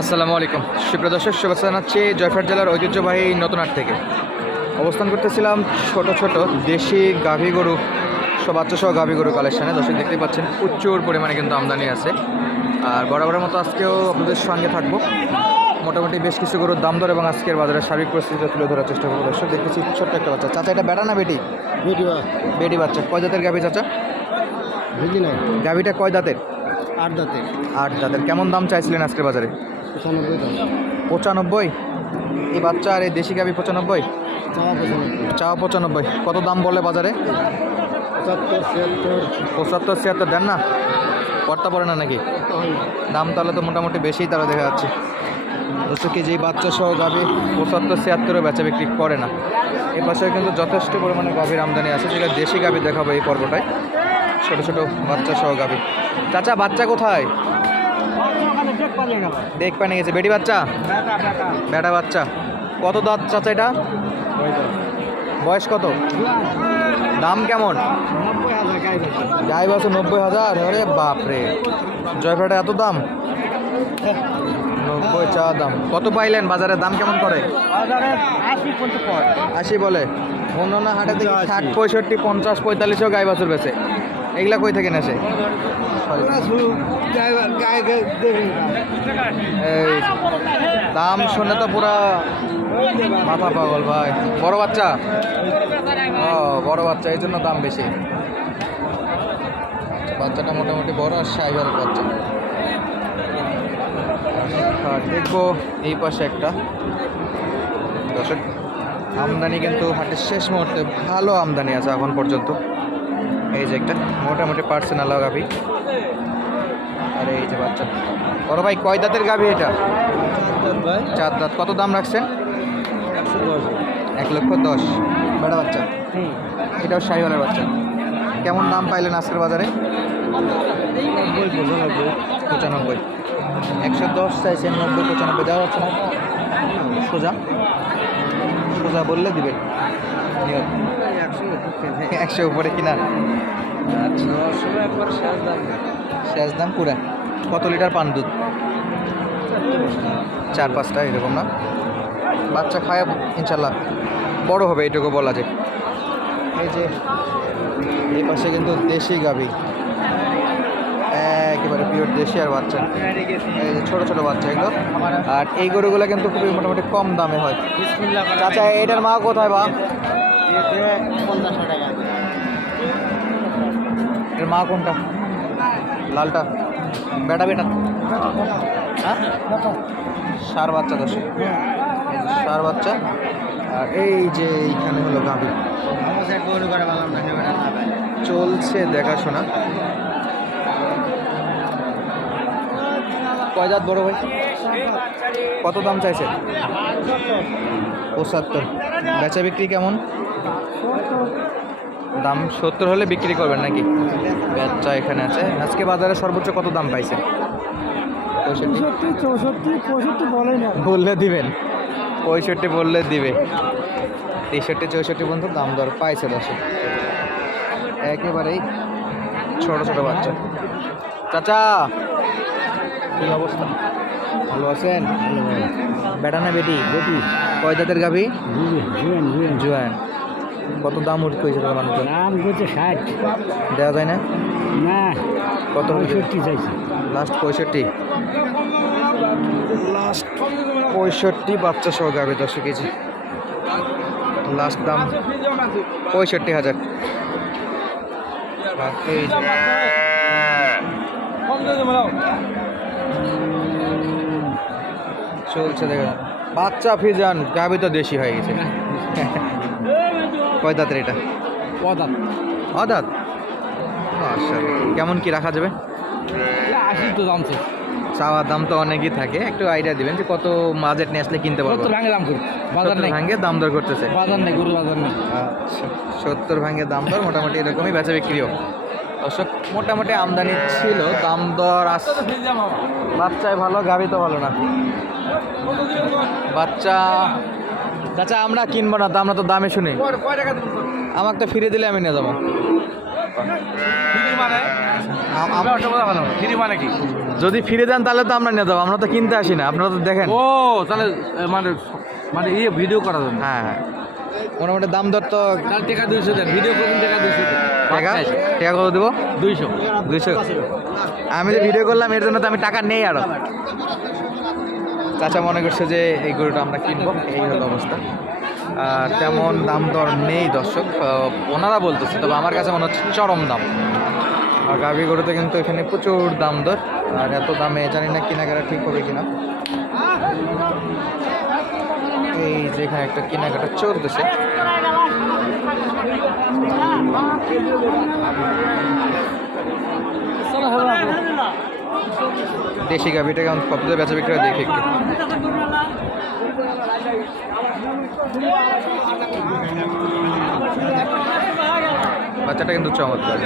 আসসালামু আলাইকুম। সুপ্রিয় দর্শক শুভেচ্ছা জানাচ্ছি জয়ফাট জেলার ঐতিহ্যবাহী নতুনহাট থেকে। অবস্থান করতেছিলাম ছোট ছোট দেশি গাভী গরু সব বাচ্চা সহ গাভী গরু কালেকশানে। দর্শক দেখতে পাচ্ছেন প্রচুর পরিমাণে কিন্তু আমদানি আছে। আর বরাবরের মতো আজকেও আপনাদের সঙ্গে থাকব। মোটামুটি বেশ কিছু গরুর দাম দর এবং আজকের বাজারের সার্বিক পরিস্থিতিটা তুলে ধরার চেষ্টা করব। দর্শক দেখতেছি ছোট্ট একটা বাচ্চা। চাচা এটা বেটা না বেটি? ভিডিও বেটি বাচ্চা। কয় জাতের গাভী চাচা? গাভীটা কয় দাঁতের? আট দাঁতে আট জাতের কেমন দাম চাইছিলেন আজকের বাজারে? পঁচানব্বই এই বাচ্চা আর এই দেশি গাবি পঁচানব্বই? চাওয়া পঁচানব্বই। কত দাম বলে বাজারে? পঁচাত্তর ছিয়াত্তর। দেন না? কর্তা পড়ে না নাকি? দাম তাহলে তো মোটামুটি বেশিই তারা দেখা যাচ্ছে। দোস্ত কেজি বাচ্চা সহ গাভি পঁচাত্তর ছিয়াত্তরও বেচা বিক্রি করে না। এ পাশে কিন্তু যথেষ্ট পরিমাণে গাভীর আমদানি আছে যেটা দেশি গাভি দেখাবো এই পর্বটায়। ছোটো ছোটো বাচ্চা সহ গাভি চাচা বাচ্চা কোথায়? দেখ পানি গেছে বেটি বাচ্চা? বেটা বাচ্চা। কত দাঁত চাচা এটা? বয়স কত? দাম কেমন? গাই বেচা নব্বই হাজার। আরে বাপরে। জয়ফ্রাটা এত দাম? নব্বই চা দাম। কত পাইলেন? বাজারে দাম কেমন করে? আশি বলে। অন্যান্য হাটে থেকে ষাট পঁয়ষট্টি পঞ্চাশ পঁয়তাল্লিশও গাই বাছুর বেছে এগুলা কই থেকে নেছে? দাম শুনে তো পুরা মাথা পাগল ভাই। বড় বাচ্চা? ও, বড় বাচ্চা, এই জন্য দাম বেশি। বাচ্চাটা মোটামুটি বড়, আর সাইবারের বাচ্চা। দেখব এই পাশে একটা। দর্শক, আমদানি কিন্তু হাটের শেষ মুহূর্তে ভালো আমদানি আছে এখন পর্যন্ত। এই যে একটা, মোটামুটি পার্সেনাল গাভি আর এই যে বাচ্চা। বড় ভাই কয় দাঁতের গাভি এটা? ভাই। চার দাঁত। কত দাম রাখছেন? এক লক্ষ দশ। বেড়া বাচ্চা। এটাও শাহিওয়ালের বাচ্চা। কেমন দাম পাইলেন আজকের বাজারে? নব্বই পঁচানব্বই। একশো দশ চাইছেন নব্বই পঁচানব্বই। দেওয়া যাচ্ছে না? সোজা। সোজা বললে দিবে। একশো উপরে কিনা? আচ্ছা শেষ দাম পুরা। কত লিটার পান দুধ? চার পাঁচটা এরকম না? বাচ্চা খায় ইনশাল্লাহ। বড় হবে এটুকু বলা যায়। এই যে এই পাশে কিন্তু দেশি গাভী। একেবারে পিওর দেশি আর বাচ্চা। এই যে ছোটো ছোটো বাচ্চা এগুলো। আর এই গরুগুলো কিন্তু খুবই মোটামুটি কম দামে হয়। চাচা এটার মা কোথায় বা এর মা কোনটা? লালটা। বেটা বেটা। হ্যাঁ? সার বাচ্চা দশ সার বাচ্চা। আর এই যে এইখানে হলো গাভী। চলছে দেখাশোনা। কয় জাত বড় ভাই? কত দাম চাইছে? পঁচাত্তর। বেচা বিক্রি কেমন? দাম সত্তর হলে বিক্রি করবেন নাকি? বেচা এখানে আছে। আজকে বাজারে সর্বোচ্চ কত দাম পাইছে? পঁয়ষট্টি? চৌষট্টি পঁয়ষট্টি না বললে দিবেন। পঁয়ষট্টি বললে দিবে। তেষট্টি চৌষট্টি পর্যন্ত দাম দর পাইছে দশে একেবারেই ছোট ছোট বাচ্চা। চাচা! কি অবস্থা? ভালো আছেন? বেটা না বেটি? বেটি। কয় জাতের গাভি? জুয়েন জুয়েন জোয়ান। কত দাম উঠ কইছে তোমার মানুষ দাম করছে ষাট। দেওয়া যায় না? না কত পঁয়ষট্টি চাইছে। লাস্ট পঁয়ষট্টি? লাস্ট পঁয়ষট্টি বাচ্চা সহ গাবে দশ কেজি। লাস্ট দাম পঁয়ষট্টি হাজার। চলছে দেখে বাচ্চা ফিজান গাবি তো দেশি হয়ে গেছে। কয় দাঁতের এটা? পদাম অদাত আচ্ছা কেমন কি রাখা যাবে? আশি তো দাম চাওয়ার দাম তো অনেকই থাকে। একটু আইডিয়া দিবেন যে কত বাজেট নিয়ে আসলে কিনতে পারব। ভাঙে দাম বাজার ভাঙ্গে দাম দর করতেছে। বাজার নেই গরু বাজার নেই। আচ্ছা। সত্তর ভাঙ্গে দাম দর মোটামুটি এরকমই বেচা বিক্রিও। দর্শক মোটামুটি আমদানি ছিল দাম দর আস বাচ্চায় ভালো গাভি তো ভালো না। বাচ্চা চাচা আমরা কিনবো না তো আমরা তো দামে শুনি। আমাকে তো ফিরে দিলে আমি নিয়ে যাব। যদি ফিরে দেন তাহলে তো আমরা নিয়ে যাব আমরা তো কিনতে আসি না আপনারা তো দেখেন। ও তাহলে মানে মানে ইয়ে ভিডিও করার জন্য হ্যাঁ হ্যাঁ। মোটামুটি দাম দর তো টাকা দুইশো দেন ভিডিও করুন টাকা দুইশো টাকা? টাকা কত দেবো? দুইশো। দুইশো। আমি যে ভিডিও করলাম এর জন্য তো আমি টাকা নেই আরও। চাচা মনে করছে যে এই গরুটা আমরা কিনবো, এই হলো অবস্থা। আর তেমন দাম দর নেই দর্শক ওনারা বলতেছে, তবে আমার কাছে মনে হচ্ছে চরম দাম। আর গাভি গরুতে কিন্তু এখানে প্রচুর দাম দর, আর এত দামে জানি না কেনাকাটা ঠিক হবে কিনা। এই যেখানে একটা কেনাকাটা চলতেছে। দেশি গাভিটা কেমন কত দিয়ে বেচা বিক্রি হয় দেখি একটু। বাচ্চাটা কিন্তু চমৎকার।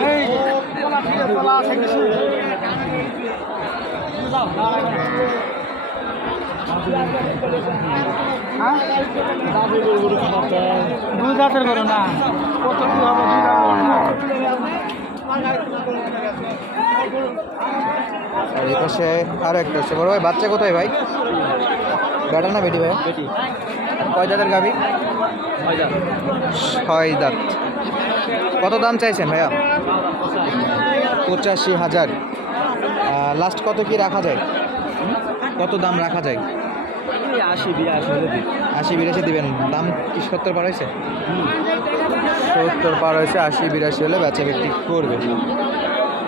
না আর এই পাশে আরও একটা আছে। বড় ভাই বাচ্চা কোথায় ভাই? বেটা না বেটি ভাই? কয় দাঁতের গাভি? ছয় দাঁত কত দাম চাইছেন ভাইয়া? পঁচাশি হাজার। লাস্ট কত কি রাখা যায়? কত দাম রাখা যায়? আশি বিরাশি আশি বিরাশি দিবেন। দাম কি সত্তর পার হয়েছে? সত্তর পার হয়েছে আশি বিরাশি হলে বেচা বিক্রি করবে।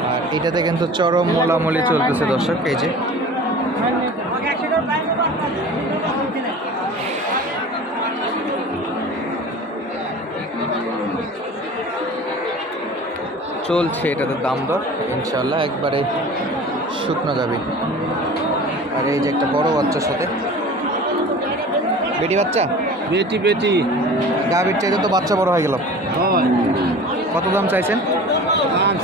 আর এটাতে কিন্তু চরম মোলামুলি চলতেছে দর্শক এই যে। চলছে এটাতে দাম দর ইনশাল্লাহ একবারে শুকনো যাবে আর এই যে একটা বড় বাচ্চার সাথে। বেটি বাচ্চা? বেটি বেটি। গাভীর চাইতে তো বাচ্চা বড় হয়ে গেল। কত দাম চাইছেন? দাম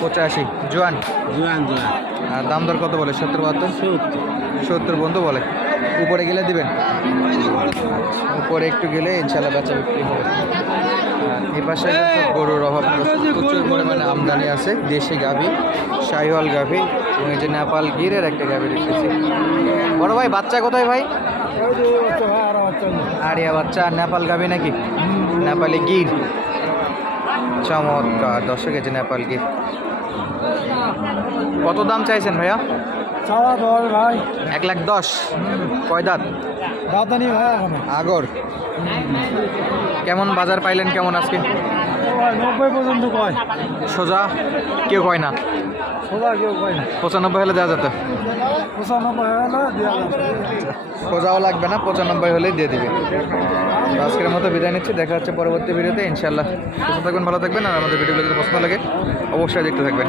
পঁচাশি। জোয়ান? জোয়ান জোয়ান। আর দাম দর কত বলে? সত্তর বাহাত্তর? সত্তর। বন্ধু বলে। উপরে গেলে দিবেন? উপরে একটু গেলে ইনশাল্লাহ বেচা বিক্রি হবে। এই পাশে গরুর অভাব প্রচুর পরিমাণে আমদানি আছে। দেশি গাভী শাহিওয়াল গাভী এবং এই যে নেপাল গিরের একটা গাভী দেখতেছি। বড় ভাই বাচ্চা কোথায় ভাই? আরিয়া বাচ্চা নেপাল গাভী নাকি? নেপালি গির। চমৎকার। দর্শক কেজি যে নেপাল গিফট কত দাম চাইছেন ভাইয়া? চাওয়া দশ ভাই। এক লাখ দশ। কয় দাঁত? দাঁতানি ভাই আগর। কেমন বাজার পাইলেন কেমন আজকে? নব্বই পর্যন্ত কয়। সোজা কেউ কয় না। পঁচানব্বই হলে দেওয়া যেত সোজাও লাগবে না, পঁচানব্বই হলেই দিয়ে দিবে। আজকের মতো বিদায় নিচ্ছি, দেখা হচ্ছে পরবর্তী ভিডিওতে ইনশাল্লাহ সুস্থ থাকবেন ভালো থাকবেন, আর আমাদের ভিডিওগুলো যদি পছন্দ লাগে, অবশ্যই দেখতে থাকবেন।